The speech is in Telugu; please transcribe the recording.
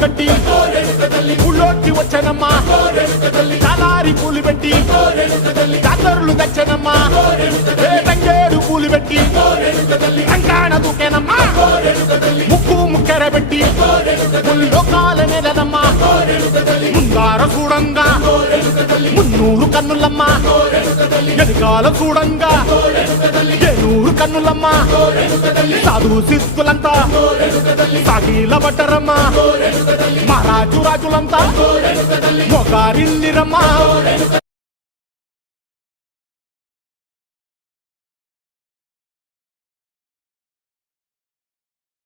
కట్టి ఊళ్ళోకి వచ్చానమ్మా చాలారి పూలు పెట్టి జాతరులు తెచ్చానమ్మా తంగేడు పూలు పెట్టి రంగాణ దూకేనమ్మా ముక్కు ముక్కెర పెట్టి ముల్లోకాల నెలనమ్మా ముందార చూడంగా మున్నూరు కన్నులమ్మా ఎనకాల చూడంగా ఏనూరు కన్నులమ్మా సాధు సిద్ధులంతా సాగిల పట్టరమ్మా మహారాజు రాజులంతా మొగారిల్లిరమ్మా